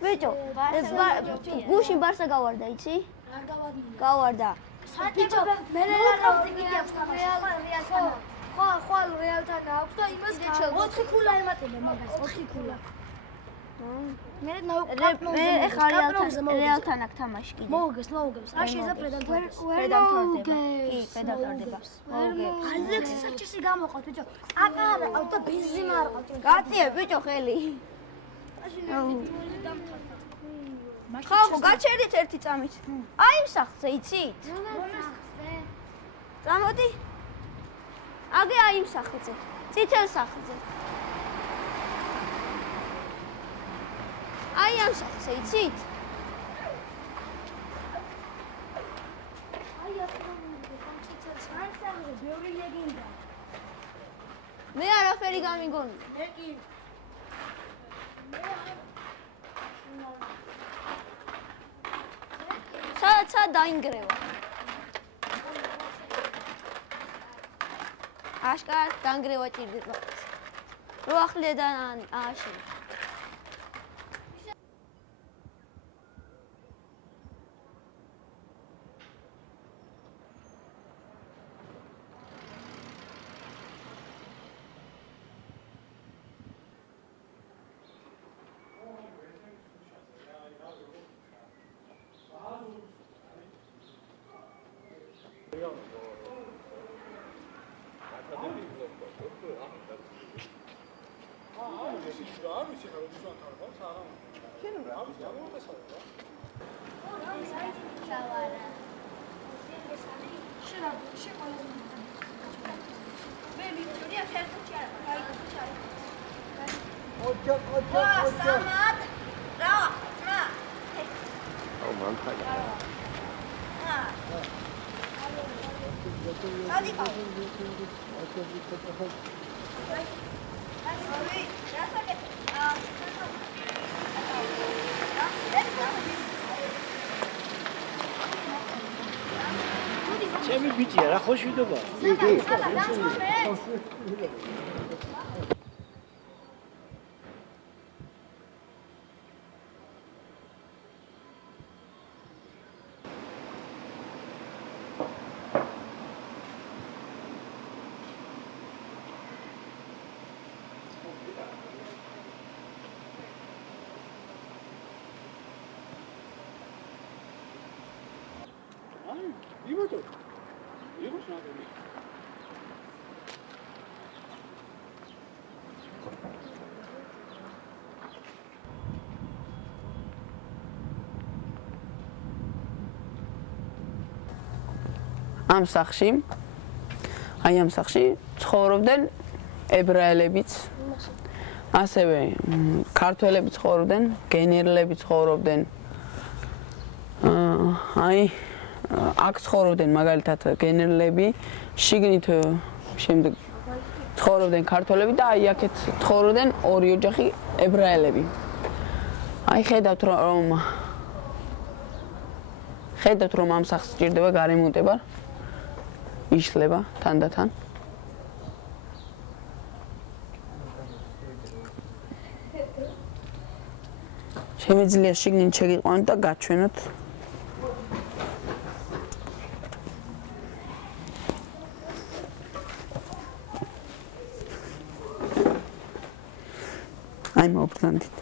ბიჭო, გუშინ ბარსა გავარდა, იცი? არ გავარდნილი. გავარდა. ბიჭო, მე ხო, რეალთან აქვს და იმას 4 ქულა ემატება მაგას, 4 ქულა. მე ეხა რეალთან აქ თამაში კიდე. მოუგებს. რა შეიძლება პრედატორი? კი, პრედატორდება. ალექსი საჭიში გამოყავთ, ბიჭო. აკა არა ყავთ და ბენზინა არ ყავთ. გაწიე, ბიჭო, ხელი. ხო, გაჩერდით ერთი წამით. აი იმ სახლზე, იცით? წამოდი. აგე აი იმ სახლზე. წითელ სახლზე. აი ამ სახლზე, იცით? აი აქ წითელ სახლზე ბევრი ლეგენდა. მე არაფერი გამიგონი. მე კი. სად დაინგრევა? აშკარად დაინგრევა ჭირდება. რო ახლიდან ააშენა. ჩემი ბიჭია რა ხოშვიდობა. ამ სახლში ცხოვრობდნენ ებრაელებიც, ასევე ქართველები ცხოვრობდნენ, გენერლები ცხოვრობდნენ. აქ ცხოვრობდნენ მაგალითად გენერლები, შიგნით შემდეგ ცხოვრობდნენ ქართველები და აი აქეთ ცხოვრობდნენ ორი ოჯახი ებრაელები. აი ხედავთ რომ ამ სახლს სჭირდება გარემონტება, იშლება თანდათან. შემიძლია შიგნით შეგიყვანოთ და გაჩვენოთ. აი მოვბრუნდით.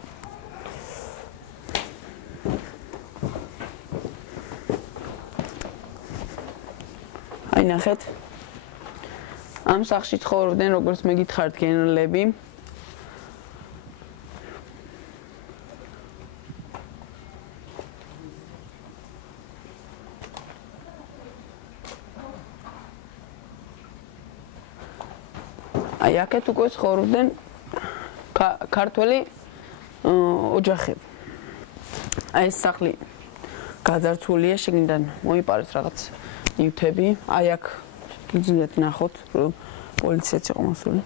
აი ნახეთ. ამ სახლში ცხოვრობდნენ, როგორც მე გითხარით, გენერლები. აი აქეთ უკვე ცხოვრობდნენ ქართველი ოჯახები. აი ეს სახლი გაძარცვულია, შიგნიდან მოიპარეს რაღაც ნივთები. აი აქ გიძლიათ ნახოთ, რომ პოლიციაც იყო მოსული.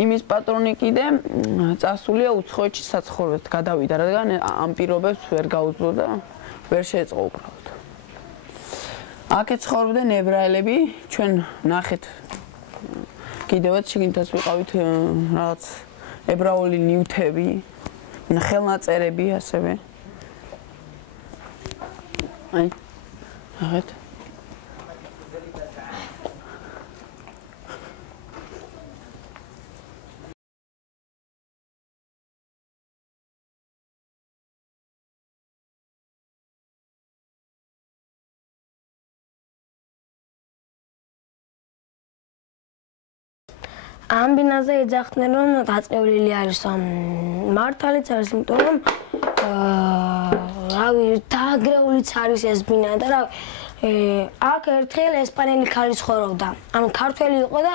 იმის პატრონი კიდე წასულია უცხოეთში საცხოვრებლად, გადავიდა, რადგან ამ პირობებს ვერ გაუძლო და ვერ შეეწყო უბრალოდ. აქეთ ცხოვრობდნენ ებრაელები, ჩვენ ნახეთ კიდევაც შეგინთაც ვიყავით რაღაც ებრაული ნივთები, ხელნაწერები ასევე. აი, ნახეთ. ამ ბინაზე ეძახდნენ რომ დაწევლილი არის მართალიც არის იმიტომ რომ რავი დააგრეულიც არის ეს ბინა და რავი აქ ერთხელ ესპანელი ქალი ცხოვრობდა ანუ ქართველი იყო და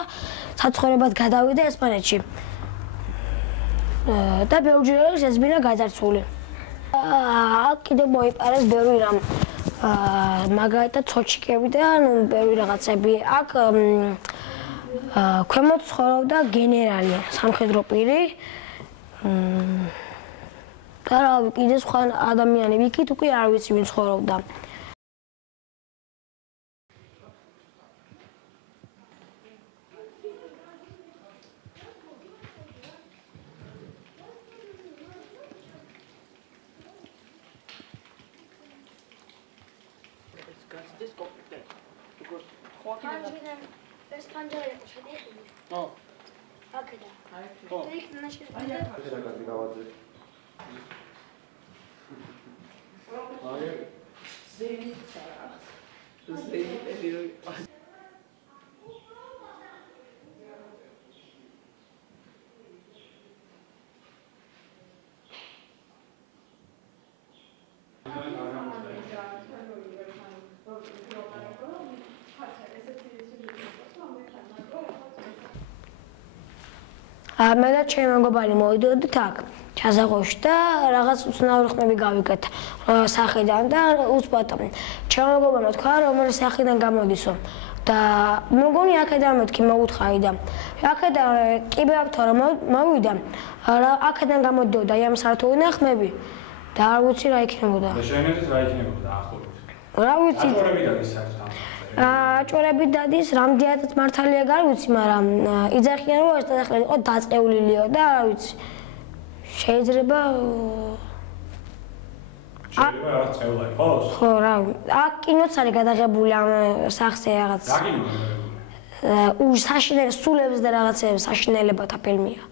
საცხოვრებლად გადავიდა ესპანეთში და ბევრჯერ არის ეს ბინა გაძარცვული აქ კიდევ მოიპარეს ბევრი რამ მაგალითად ცოჩიკები და ანუ ბევრი რაღაცები აქ ქვემოთ ცხოვრობდა გენერალი, სამხედრო პირი და რავი, კიდე სხვა ადამიანები იქით უკვე არ ვიცი ვინ ცხოვრობდა. ეს პანჯერა იყო შედიხილი. ო. აკედა. ხო. იქ ნაშენ. აი, აკედა გავაძე. აი. ზეიტა. ზეიტა. მე და ჩემი მეგობარი მოვიდოდით აქ ჩაზაღოში და რაღაც უცნაური ხმები გავიკეთ სახიდან და უცბად ჩემი მეგობარმა თქვა რომელი სახიდან გამოდისო და მეგონი აქედან მეთქი მოუთხარი და აქედან კიბეავთ რომ მოვიდა აქედან გამოდიოდა ამ სართულიდან ხმები და არ ვიცი რა იქნებოდა და შენეძით რა იქნებოდა ახლობით რა ვიცი აჭორებიდან ის არის აჭორები დადის რამდენადაც მართალია არ ვიცი მაგრამ იძახიან რომ ეს დასახლება იყო დაწყეულილიო და არ ვიცი შეიძლება რა წევლა იყოს ხო რა აქ კინოც არის გადაღებული ამ სახზე რაღაც რა კინოა საშინელი სულებს და რაღაცებს საშინელებათა ფილმია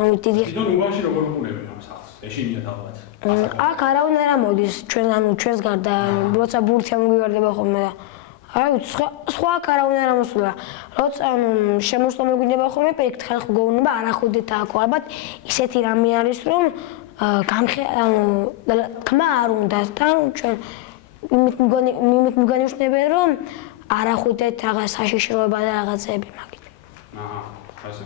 ანუ დიდი თვითონ უბანში როგორ უყურებენ ამ სახს ეშინიათ ალბათ აქ არავინ არ ამოდის ჩვენ ანუ ჩვენს გარდა როცა ბურთი ამგვარდება ხოლმე და აი სხვა აქ არავინ არ ამოსულა როცა ანუ შემოსვლა მეგვინება ხოლმე პირიქით ხალხი გეუბნება არახუდით აქ ალბათ ისეთი რამე არის რომ ანუ თმა არ უნდა და ჩვენ იმით მიგანიშნებენ რომ არახუდით რაღაც საშიშროება და რაღაცები მაგით აჰა ასე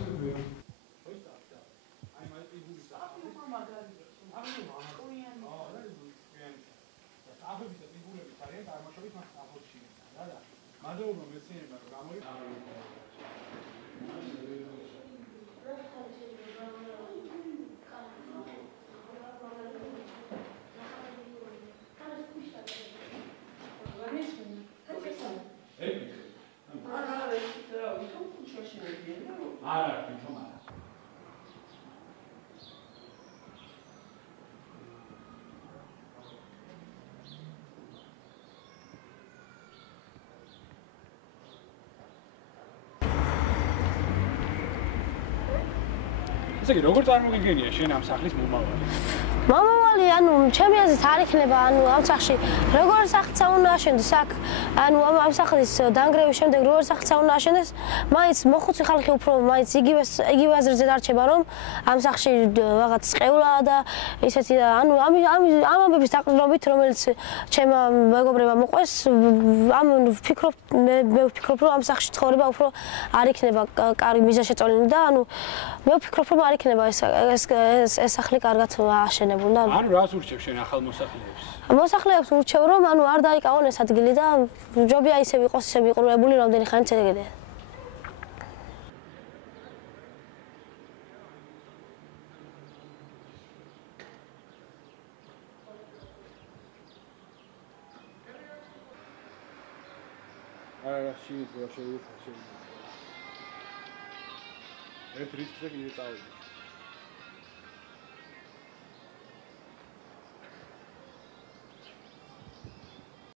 ესე იგი, როგორ წარმოგიდგენია შენ ამ სახლის მომავალი? მომავალი, ანუ ჩემი აზრით არ იქნება, ანუ ამ სახში როგორ სახცა უნდა აშენდეს აქ, ანუ ამ სახლის დანგრევის შემდეგ როგორ სახცა უნდა აშენდეს, მაინც მოხუცი ხალხი უფრო მაინც იგივე აზრზე დარჩება, რომ ამ სახში რაღაც წეულა და ისეთი ანუ ამ ამბების დაყრდნობით, რომელიც ჩემმა მეგობრებმა მოყვეს, ამ მე ვფიქრობ, რომ ამ სახში ცხოვრება უფრო არ იქნება კარგი მიზანშეწონილი და ანუ მე ვფიქრობ, რომ არ იქნება ეს სახლი კარგად აშენებული და ანუ რას ურჩევ შენ ახალ მოსახლეებს? მოსახლეებს ურჩევ რომ ანუ არ დაიკავონ ეს ადგილი და ჯობია ისე იყოს ისე მიყურებული რამდენი ხანიც ეგეთია. არა, შინით რა შევიდეთ, შევიდეთ. ერთ რისკზე კიდე წავიდეთ.